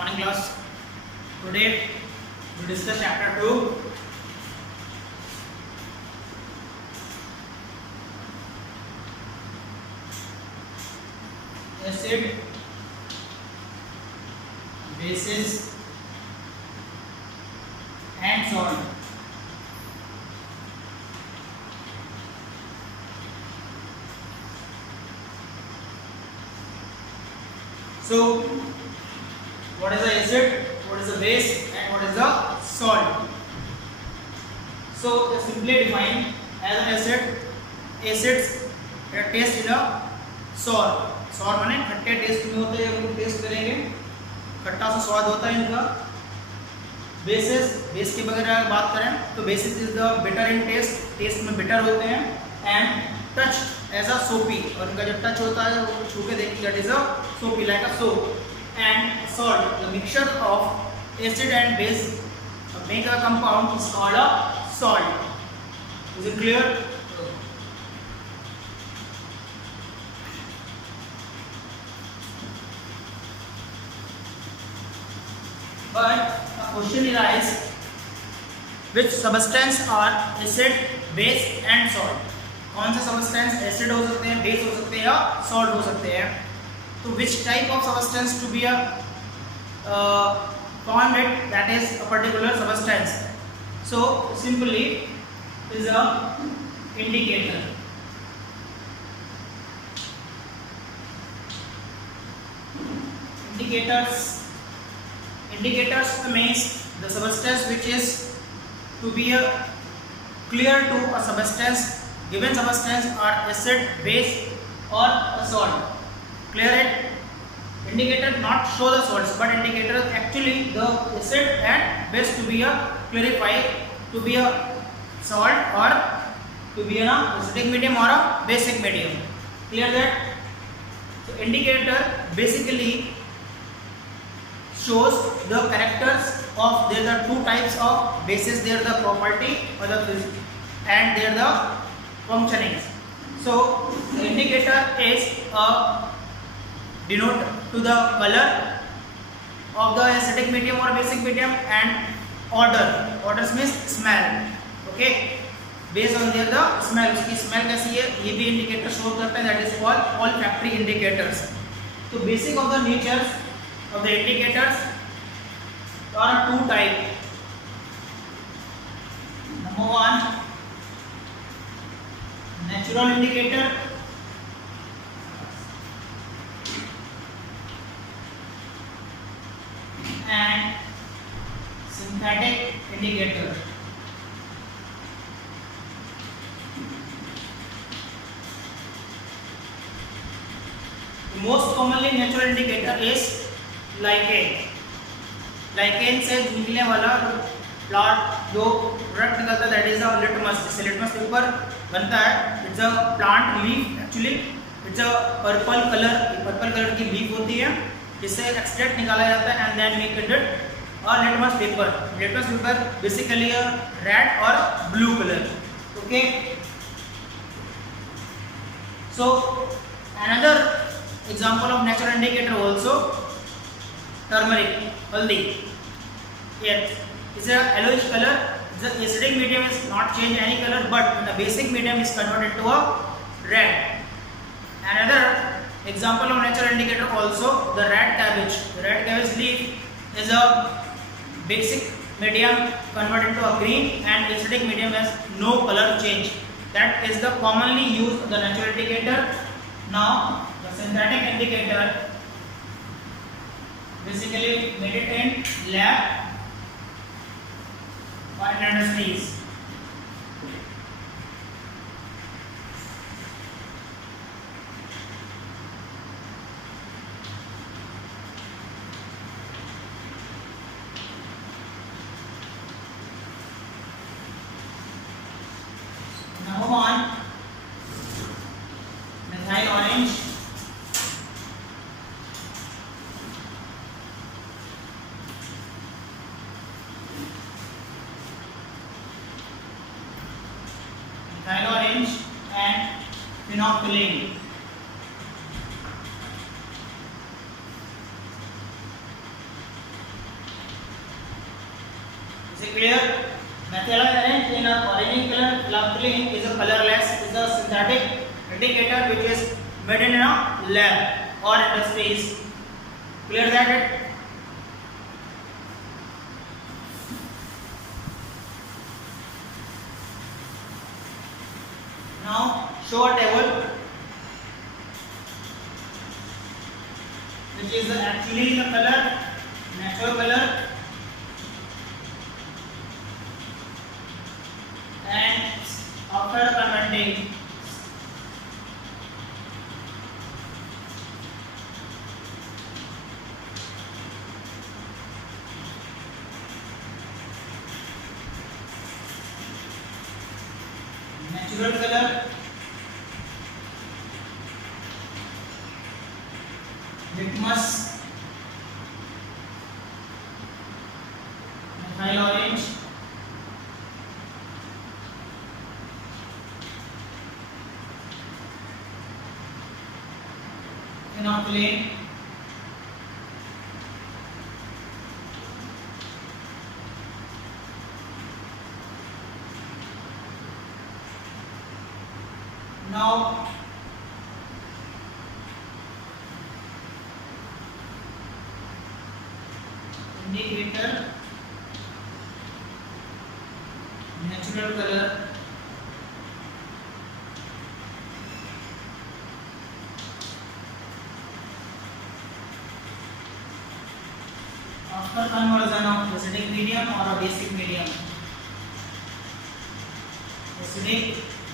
morning class. Today we discuss chapter 2. Acid, bases and salt. So what is the acid, what is the base and what is the salt? So simply define as an acid, acids taste in a sour. sour माने खट्टे test में होते हैं, हम test करेंगे, खट्टा सा स्वाद होता है इनका. बेसेस, बेस की वगैरह बात करें तो bases is the bitter in taste, taste में बिटर होते हैं. एंड टच एज अ सोपी, और इनका जो टच होता है वो छू के देखिए, दैट इज अ सोपी like a soap. And salt, the mixture of acid and base make a compound is called a salt. Is it clear? But a question arises, which substance are acid, base and salt? कौन से substance acid हो सकते हैं, base हो सकते हैं या salt हो सकते हैं? तो which type of substance to be a found that is a particular substance? So simply is a indicator. Indicators means the substance which is to be clear to a substance, given substance are acid, base or a salt. Clear it? Indicator not show the salts, but indicator actually the acid and base to be clarify to be a salt or to be an acidic medium or a basic medium. Clear that? So indicator basically shows the characters of, there are two types of bases, there the property or the and there the functionings. So the indicator is a denote to the color of the acidic medium or basic medium, and orders means smell. Okay, based on there the smell, उसकी smell कैसी है ये भी indicator show करता है, that is called olfactory indicators. तो basic of the natures of the indicators are two type. Number one, natural indicator, and synthetic indicator. The most commonly natural indicator is lichen से निकलने वाला plant जो product निकलता है, that is a litmus. जिससे litmus paper बनता है, it's a plant leaf, actually it's a purple colour की लीफ होती है, जिससे एक्सट्रैक्ट निकाला जाता है and then make it a litmus paper. Litmus paper basically a red or blue colour. Okay, so another example of natural indicator also turmeric, haldi. Yes, it's a yellowish color. The acidic medium is not change any color, but the basic medium is converted to a red. Another example of natural indicator also, the red cabbage. The red cabbage leaf is a basic medium converted to a green, and acidic medium has no color change. That is the commonly used the natural indicator. Now the synthetic indicator basically made it in lab or in industries. Number one, methyl orange. phenolphthalein. Is it clear? Methyl arranged in a orangey color, phthalate is a colorless, is a synthetic indicator which is made in a lab or industries. Clear that? Now show a table which is actually the color, natural color, and after converting natural color, litmus, methyl orange, phenolphthalein, now indicator, natural color, after conversion of acidic medium or a basic medium, acidic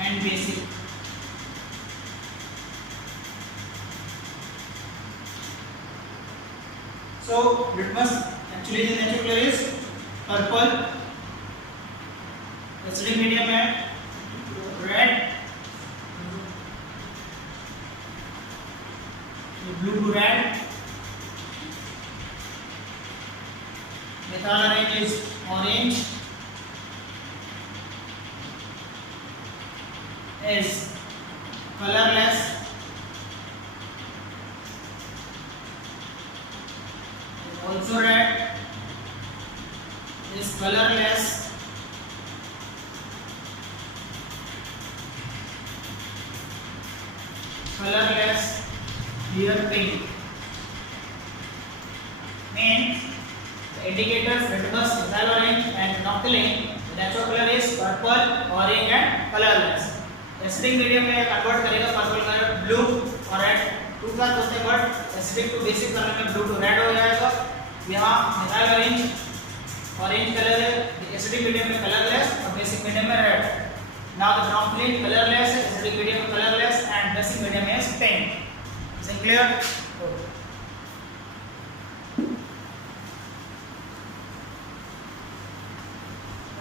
and basic. So litmus actually the natural color is purple, acidic medium है red, blue to red, methyl orange is orange, is colorless, also red, is colorless, here pink. Means the indicators litmus, methyl orange and phenolphthalein, the natural color is purple, orange and colorless. Acidic medium में convert करेगा purple color blue और red to साथ होते हैं, but acidic to basic करने में blue to red हो जाएगा. यहाँ methyl orange कलर है, acidic medium में colorless और basic medium में red. Now the phenolphthalein colorless, acidic medium colorless and basic medium is pink. Is it clear?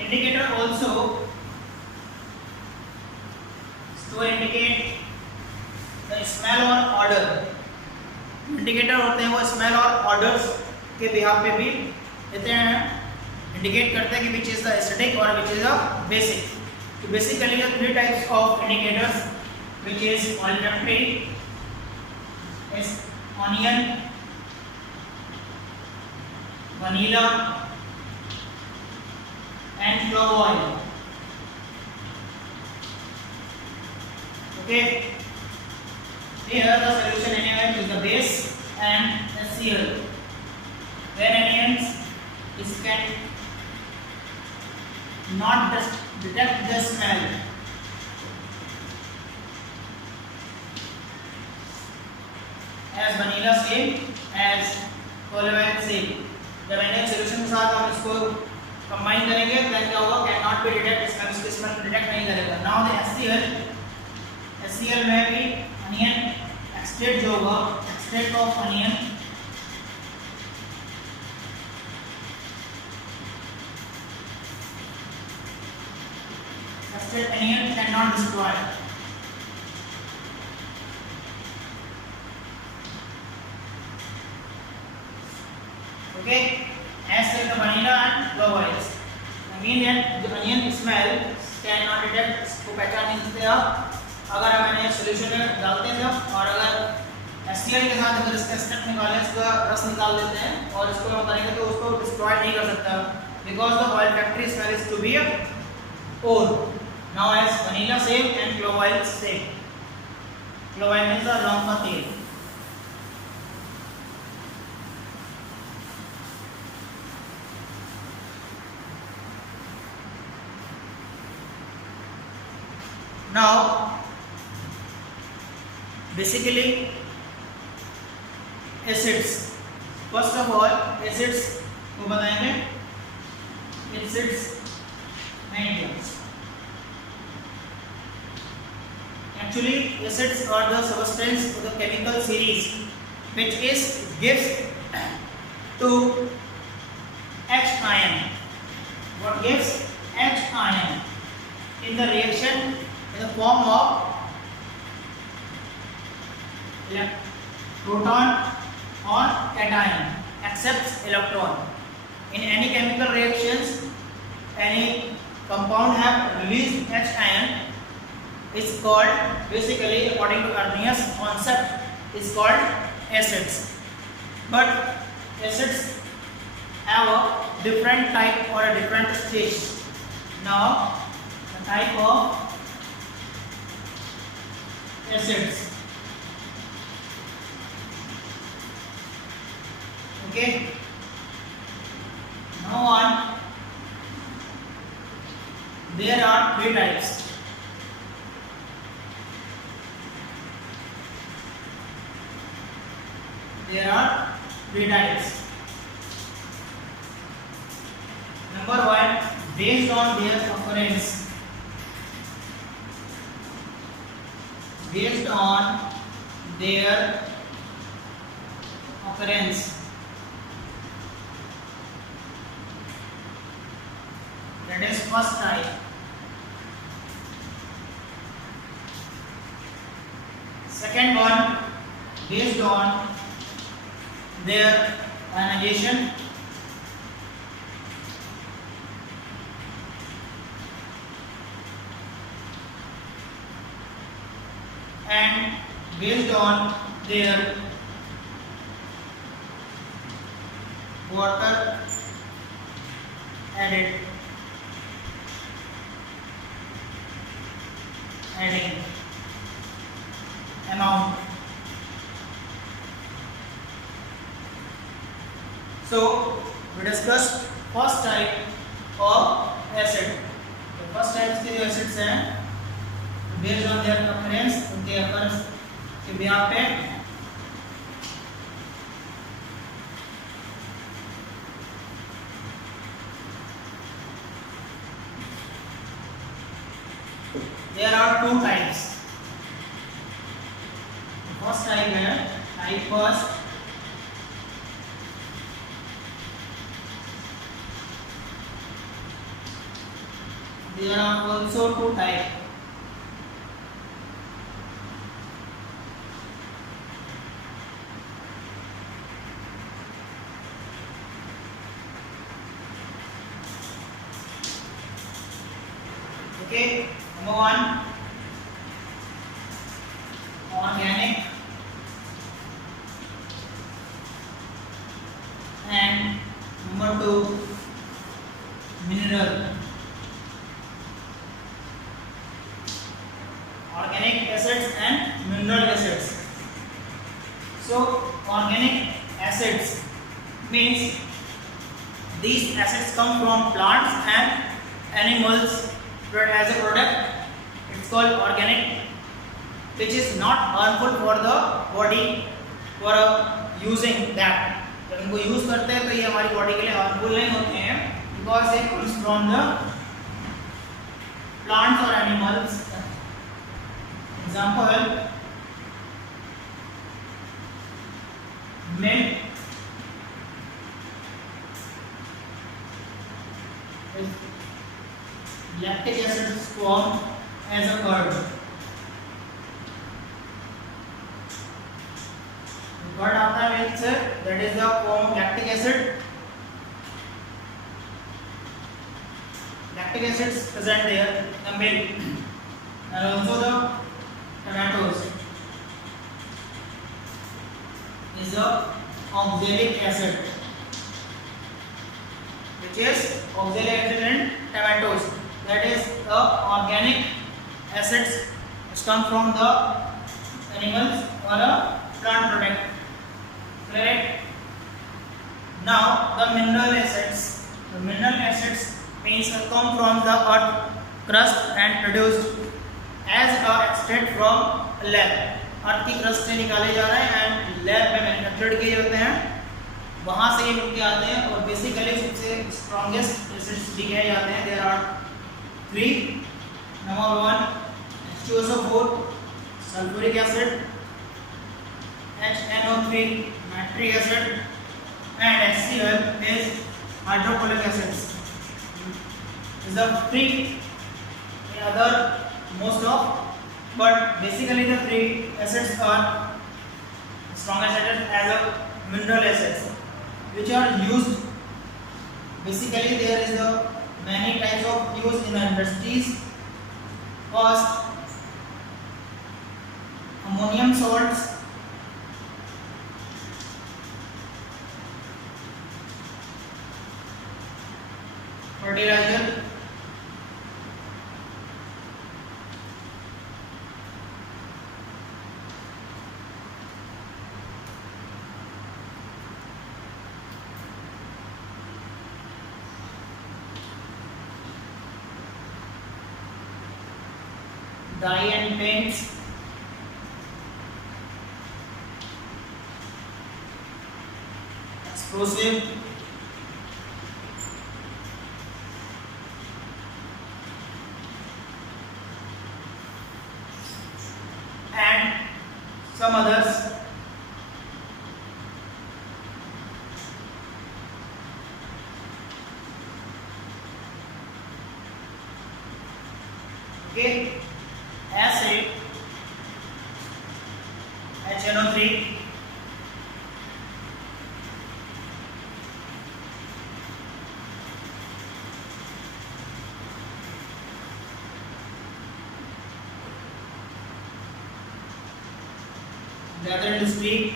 Indicator also to indicate the smell or odor. Indicator होते हैं वो smell और orders के behalf पे भी देते हैं, इंडिकेट करते हैं कि विच इज द एसिडिक और विच इज द बेसिक. तो basically there are three types of indicators which is olfactory, is onion, vanilla and clove oil. Okay, here the solution NaOH is the base and HCl. When anions is can not detect the smell, as vanilla same as clove oil same. जब NaOH solution के साथ हम इसको combine करेंगे तो क्या होगा, can not be detect, इसका स्मेल डिटेक्ट नहीं करेगा. नाउ द HCl में भी अनियन एक्सट्रैक्ट जो होगा, extract of onion can not destroy. Okay, as like the vanilla and clove oils. I mean that the onion smell cannot detect, इसको पहचान नहीं सकते आप अगर हम इन्हें सॉल्यूशन में डालते हैं तब, और अगर HCl के साथ अगर इसका एक्सट्रैक्ट निकालें, इसका रस निकाल लेते हैं और इसको हम करेंगे तो उसको डिस्ट्रॉय नहीं कर सकता. because the olfactory smell is to be old. Now as vanilla same and clovine same. Clovine means the लौंग का तेल. Now basically acids. First of all acids को बताएंगे. Acids mediums. Actually acids are the substance of the chemical series which gives to H ion. What gives H ion in the reaction in the form of proton or cation accepts electron. In any chemical reactions, any compound have released H ion is called, basically according to Arrhenius concept, is called acids. But acids have a different type or a different stage. Now the type of acids. Okay. Now on, there are three types. There are three types. Number one, based on their occurrence. Based on their occurrence. That is first type. Second one, based on their ionization. And based on their water adding amount. So we discussed first type of acid. The first type के जो acids हैं, based on their occurrence, उनके occurrence के यहाँ पे there are two types. The first type है type first. There are also two types. Okay, number one, organic, and number two, mineral. Organic acids and mineral acids. So organic acids means these acids come from plants and animals as a product. It's called organic, which is not harmful for the body for using that. जब इनको use करते हैं तो ये हमारी body के लिए harmful नहीं होते हैं, because it comes from the plants or animals. Example, milk is lactic acid formed as a curd. Curd आता है milk से, that is the form of lactic acid. Lactic acid is present there in the milk, and also the tomatoes is the oxalic acid. which is oxalic acid in tomatoes. That is the organic acids which come from the animals or a plant product. Correct? Now the mineral acids. The mineral acids means come from the earth crust and produced as a extract from lab. अर्थ की crust से निकाले जा रहे हैं and lab में manufactured किए जाते हैं, वहां से ये मिलके आते हैं और बेसिकली सबसे स्ट्रॉन्गेस्ट एसिड्स दिए जाते हैं. There are 3. Number 1 H2SO4 sulphuric acid, HNO3 nitric acid and HCl is hydrochloric acids. Is the 3 in other most of, but basically the 3 acids are strongest acids as a mineral acids which are used. Basically there is a many types of use in the industries. First, ammonium salts, fertilizer, dye and paints, explosive, and some others. Okay. Acid, HNO3, the other industry,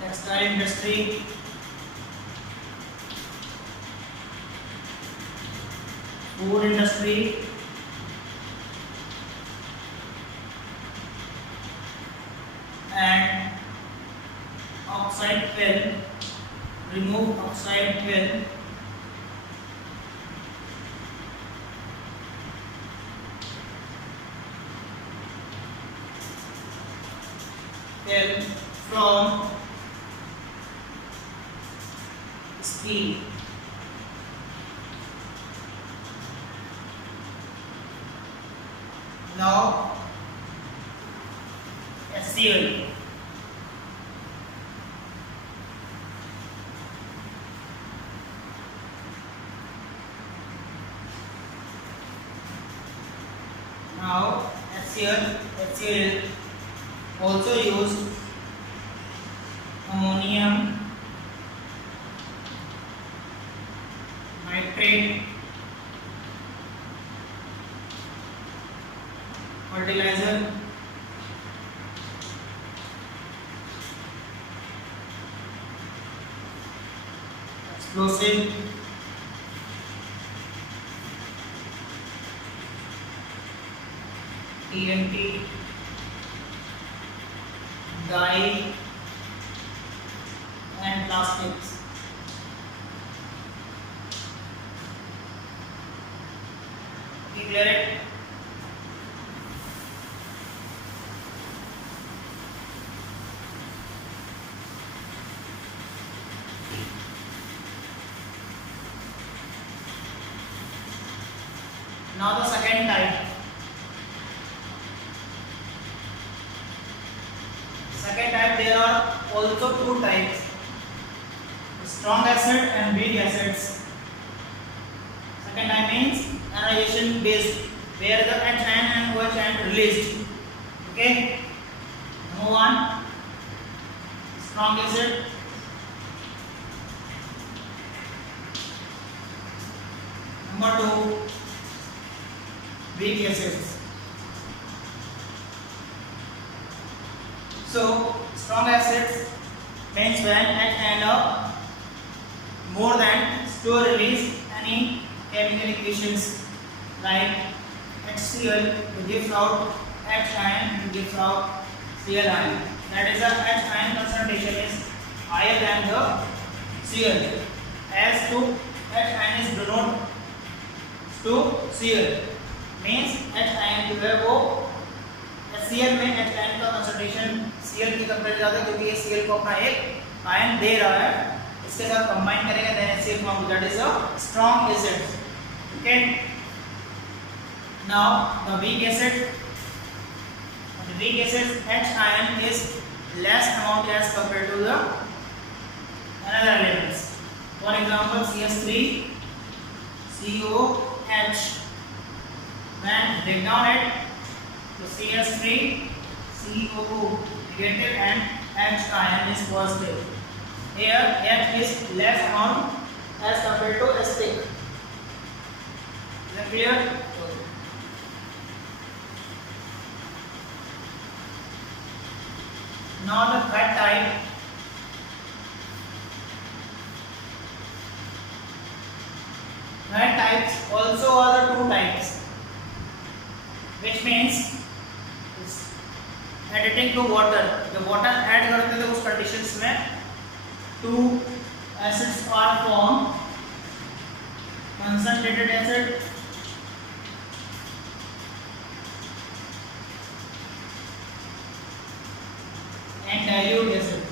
textile industry, food industry, and oxide film, remove oxide film, from steel. Now HCl. Now HCl also used ammonium nitrate, fertilizer, explosive, TNT, dye, and plastics. Clear it? Now the second type. Second type, there are also two types: strong acid and weak acids. Second type means ionization based, where the H and OH are released. Okay. Number 1, strong acid. Number 2, weak acids. So strong acids means when H and O more than to release any chemical equations like HCl gives out H ion gives out Cl ion. That is the H ion concentration is higher than the Cl. As to H ion is denoted to Cl means H ion जो है वो Cl में H ion का concentration Cl की compare ज़्यादा क्योंकि ये Cl को अपना एक आयन दे रहा है, इसके साथ कंबाइन करेंगे then HCl form that is a strong acid. Okay. Now the weak acid. The weak acid H ion is less amount as compared to the another elements. For example, CH3, COH. When break down it, so CH3, COO negative and H ion is positive. Here H is less amount as compared to acetic. Is that clear? Now the third type. Third types also are the two types, which means adding to water. जब water add करते थे उस conditions में two acids are formed, concentrated acid and dilute acid.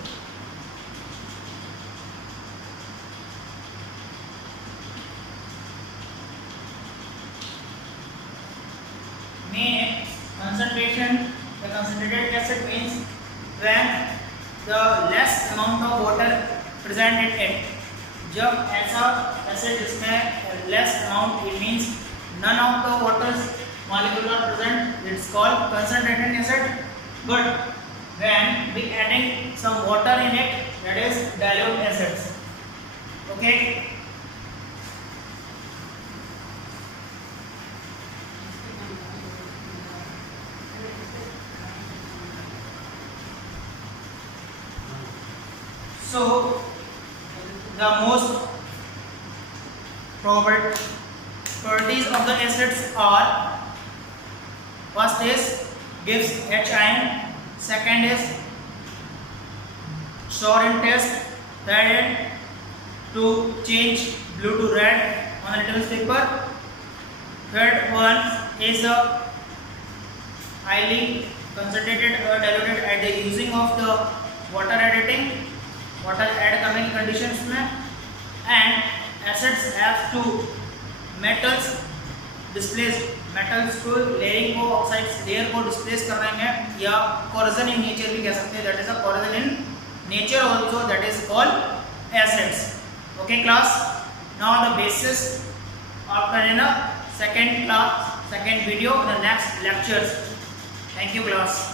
Mean concentration, the concentrated acid means when the less amount of water present in it. जब ऐसा acid जिसमें less amount, it means none of the waters molecule are present, it's called concentrated acid. But when we adding some water in it, that is dilute acids. Okay. So the most properties of the acids are, first is gives H ion, second is sure in test, third to change blue to red on a litmus paper, third one is a highly concentrated or diluted at the using of the water editing, water add करने की conditions में, and acids have to metals displaced, metals को layering को oxides layer को displace कर रहे हैं या corrosion in nature भी कह सकते हैं, that is a corrosion in nature also, that is called acids. Okay class, now the basis after in a second class, second video, the next lectures. Thank you class.